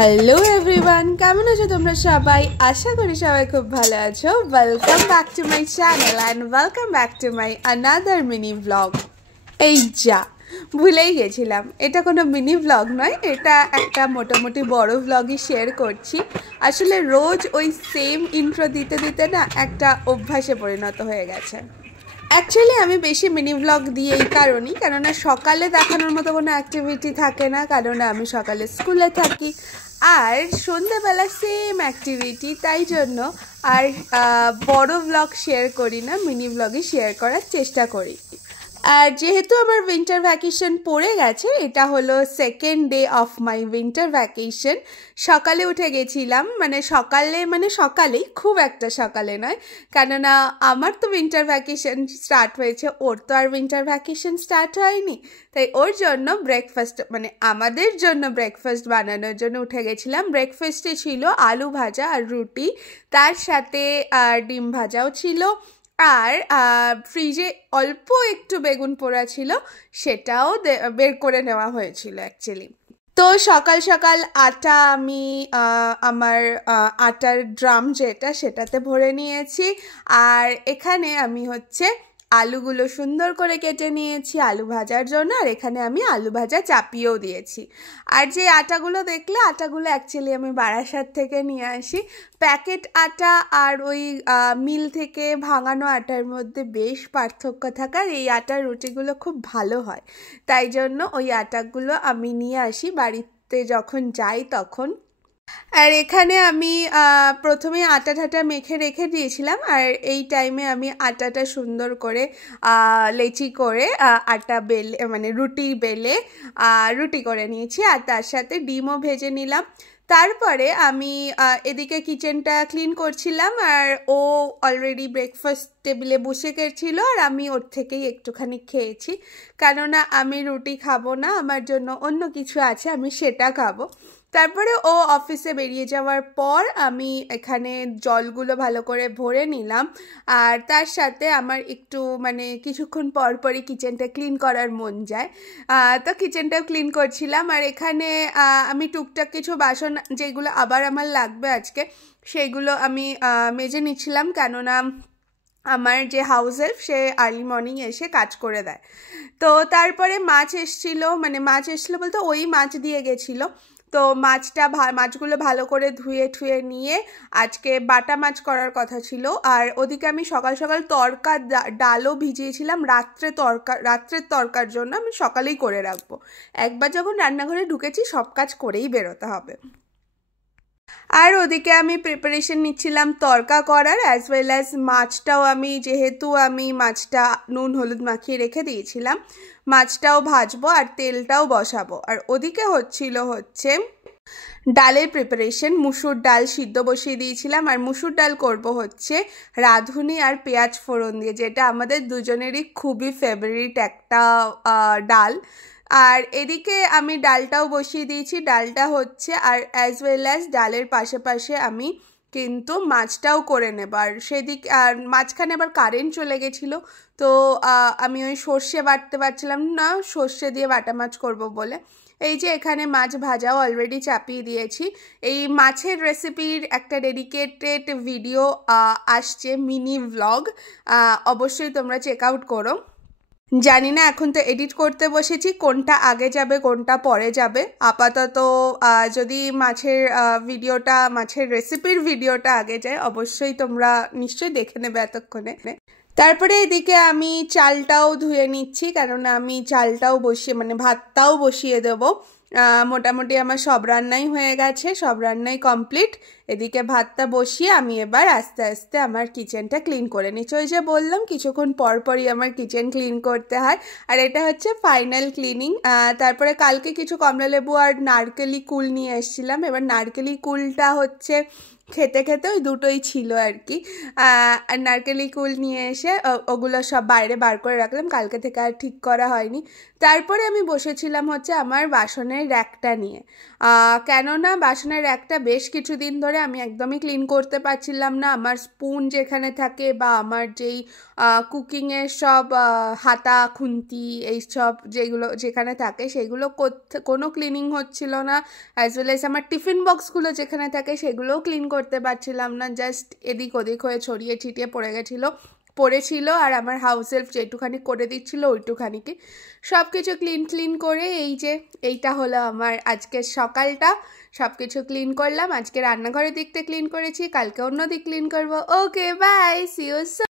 Hello everyone, কেমন আছো তোমরা সবাই? আশা করি সবাই খুব ভালো আছো। Welcome back to my channel and welcome back to my another mini blog. এই যা ভুলেই গেছিলাম, এটা কোনো মিনি ব্লগ নয়, এটা একটা মোটামুটি বড় ব্লগই শেয়ার করছি। আসলে রোজ ওই সেম ইন্ট্রো দিতে দিতে না একটা অভ্যাসে পরিণত হয়ে গেছে। অ্যাকচুয়ালি আমি বেশি মিনি ব্লগ দিই এই কারণেই, কেননা সকালে দেখানোর মতো কোনো অ্যাক্টিভিটি থাকে না, কারণ আমি সকালে স্কুলে থাকি, আর সন্ধ্যেবেলা সেম অ্যাক্টিভিটি, তাই জন্য আর বড় ব্লগ শেয়ার করি না, মিনি ব্লগই শেয়ার করার চেষ্টা করি। আর যেহেতু আমার উইন্টার ভ্যাকেশন পড়ে গেছে, এটা হলো second day of my winter vacation. সকালে উঠে গেছিলাম, সকালেই, খুব একটা সকালে নয়, কেননা আমার তো উইন্টার ভ্যাকেশন স্টার্ট হয়েছে, ওর তো আর উইন্টার ভ্যাকেশন স্টার্ট হয়নি, তাই ওর জন্য আমাদের জন্য ব্রেকফাস্ট বানানোর জন্য উঠে গেছিলাম। ব্রেকফাস্টে ছিল আলু ভাজা আর রুটি, তার সাথে ডিম ভাজাও ছিল, আর ফ্রিজে অল্প একটু বেগুন পোড়া ছিল, সেটাও বের করে নেওয়া হয়েছিল অ্যাকচুয়ালি। তো সকাল সকাল আটা আমি আমার আটার ড্রাম সেটাতে ভরে নিয়েছি, আর এখানে আমি আলুগুলো সুন্দর করে কেটে নিয়েছি আলু ভাজার জন্য, আর এখানে আমি আলু ভাজা চাপিয়েও দিয়েছি। আর যে আটাগুলো দেখলে, আটাগুলো অ্যাকচুয়ালি আমি বারাসাত থেকে নিয়ে আসি। প্যাকেট আটা আর ওই মিল থেকে ভাঙানো আটার মধ্যে বেশ পার্থক্য থাকার, এই আটার রুটিগুলো খুব ভালো হয়, তাই জন্য ওই আটাগুলো আমি নিয়ে আসি বাড়িতে যখন যাই তখন। আর এখানে আমি প্রথমে আটা ঠাটা মেখে রেখে দিয়েছিলাম, আর এই টাইমে আমি আটাটা সুন্দর করে লেচি করে আটা বেলে রুটি বেলে রুটি করে নিয়েছি, আর তার সাথে ডিমও ভেজে নিলাম। তারপরে আমি এদিকে কিচেনটা ক্লিন করছিলাম, আর ও অলরেডি ব্রেকফাস্ট টেবিলে বসে গেছিলো, আর আমি ওর থেকেই একটুখানি খেয়েছি, কেননা আমি রুটি খাবো না, আমার জন্য অন্য কিছু আছে, আমি সেটা খাবো। তারপরে ও অফিসে বেরিয়ে যাওয়ার পর আমি এখানে জলগুলো ভালো করে ভরে নিলাম, আর তার সাথে আমার একটু কিছুক্ষণ পর পরই কিচেনটা ক্লিন করার মন যায়, তো কিচেনটাও ক্লিন করছিলাম। আর এখানে আমি টুকটাক কিছু বাসন যেগুলো আবার আমার লাগবে আজকে, সেইগুলো আমি মেজে নিচ্ছিলাম, কেননা আমার যে হাউস হেল্প সে আর্লি মর্নিং এসে কাজ করে দেয়। তো তারপরে মাছ এসেছিলো বলতে ওই মাছ দিয়ে গেছিলো, তো মাছগুলো ভালো করে ধুয়ে ঠুয়ে নিয়ে আজকে বাটা মাছ করার কথা ছিল। আর ওদিকে আমি সকাল সকাল ডালও ভিজিয়েছিলাম, রাত্রের তরকার জন্য আমি সকালেই করে রাখবো, একবার যখন রান্নাঘরে ঢুকেছি সব কাজ করেই বেরোতে হবে। আর ওদিকে আমি প্রিপারেশন নিচ্ছিলাম তরকা করার, অ্যাজ ওয়েল অ্যাজ মাছটাও যেহেতু আমি মাছটা নুন হলুদ মাখিয়ে রেখে দিয়েছিলাম, মাছটাও ভাজবো আর তেলটাও বসাবো। আর ওদিকে হচ্ছে ডালের প্রিপারেশন, মুসুর ডাল সিদ্ধ বসিয়ে দিয়েছিলাম, আর মুসুর ডাল করবো রাঁধুনি আর পেঁয়াজ ফোড়ন দিয়ে, যেটা আমাদের দুজনেরই খুবই ফেভারিট একটা ডাল। আর এদিকে আমি ডালটাও বসিয়ে দিয়েছি, ডালটা আর অ্যাজ ওয়েল অ্যাজ ডালের পাশে আমি কিন্তু মাছটাও করে নেব। আর মাঝখানে আবার কারেন্ট চলে গেছিলো, তো আমি ওই সর্ষে বাটতে পারছিলাম না, সর্ষে দিয়ে বাটা মাছ করব বলে। এই যে এখানে মাছ ভাজাও অলরেডি চাপিয়ে দিয়েছি। এই মাছের রেসিপির একটা ডেডিকেটেড ভিডিও আসছে, মিনি ব্লগ, অবশ্যই তোমরা চেক আউট করো। জানি না এখন তো এডিট করতে বসেছি, কোনটা আগে যাবে কোনটা পরে যাবে। আপাতত যদি মাছের রেসিপির ভিডিওটা আগে যায়, অবশ্যই তোমরা নিশ্চয়ই দেখে নেবে এতক্ষণে। তারপরে এদিকে আমি চালটাও ধুয়ে নিচ্ছি, কারণ আমি চালটাও ভাতটাও বসিয়ে দেবো। মোটামুটি আমার সব রান্নাই হয়ে গেছে, সব রান্নাই কমপ্লিট। এদিকে ভাতটা বসিয়ে আমি এবার আস্তে আস্তে আমার কিচেনটা ক্লিন করে নিচ্ছি। ওই যে বললাম কিছুক্ষণ পরপরই আমার কিচেন ক্লিন করতে হয়, আর এটা হচ্ছে ফাইনাল ক্লিনিং। তারপরে কালকে কিছু কমলালেবু আর নারকেলি কুল নিয়ে এসেছিলাম, এবার নারকেলি কুলটা খেতে খেতে ওই দুটোই ছিল আর কি। আর নারকেলি কুল নিয়ে এসে ওগুলো সব বাইরে বার করে রাখলাম, কালকে থেকে আর ঠিক করা হয়নি। তারপরে আমি বসেছিলাম আমার বাসনের র্যাকটা নিয়ে, কেননা বাসনের র্যাকটা বেশ কিছুদিন ধরে করে আমি একদমই ক্লিন করতে পারছিলাম না। আমার স্পুন যেখানে থাকে বা আমার যেই কুকিংয়ের সব হাতা খুন্তি এইসব যেগুলো যেখানে থাকে সেগুলো কোনো ক্লিনিং হচ্ছিল না। অ্যাজ ওয়েল এস আমার টিফিন বক্সগুলো যেখানে থাকে সেগুলোও ক্লিন করতে পারছিলাম না, জাস্ট এদিক ওদিক হয়ে ছড়িয়ে ছিটিয়ে পড়েছিল। আর আমার হাউস হেল্প যেটুখানি করে দিচ্ছিল ওইটুখানিকে সব কিছু ক্লিন করে এইটা হলো আমার আজকের সকালটা। সব কিছু ক্লিন করলাম, আজকে রান্নাঘরের দিকটা ক্লিন করেছি, কালকে অন্য দিক ক্লিন করবো। Okay bye, see you.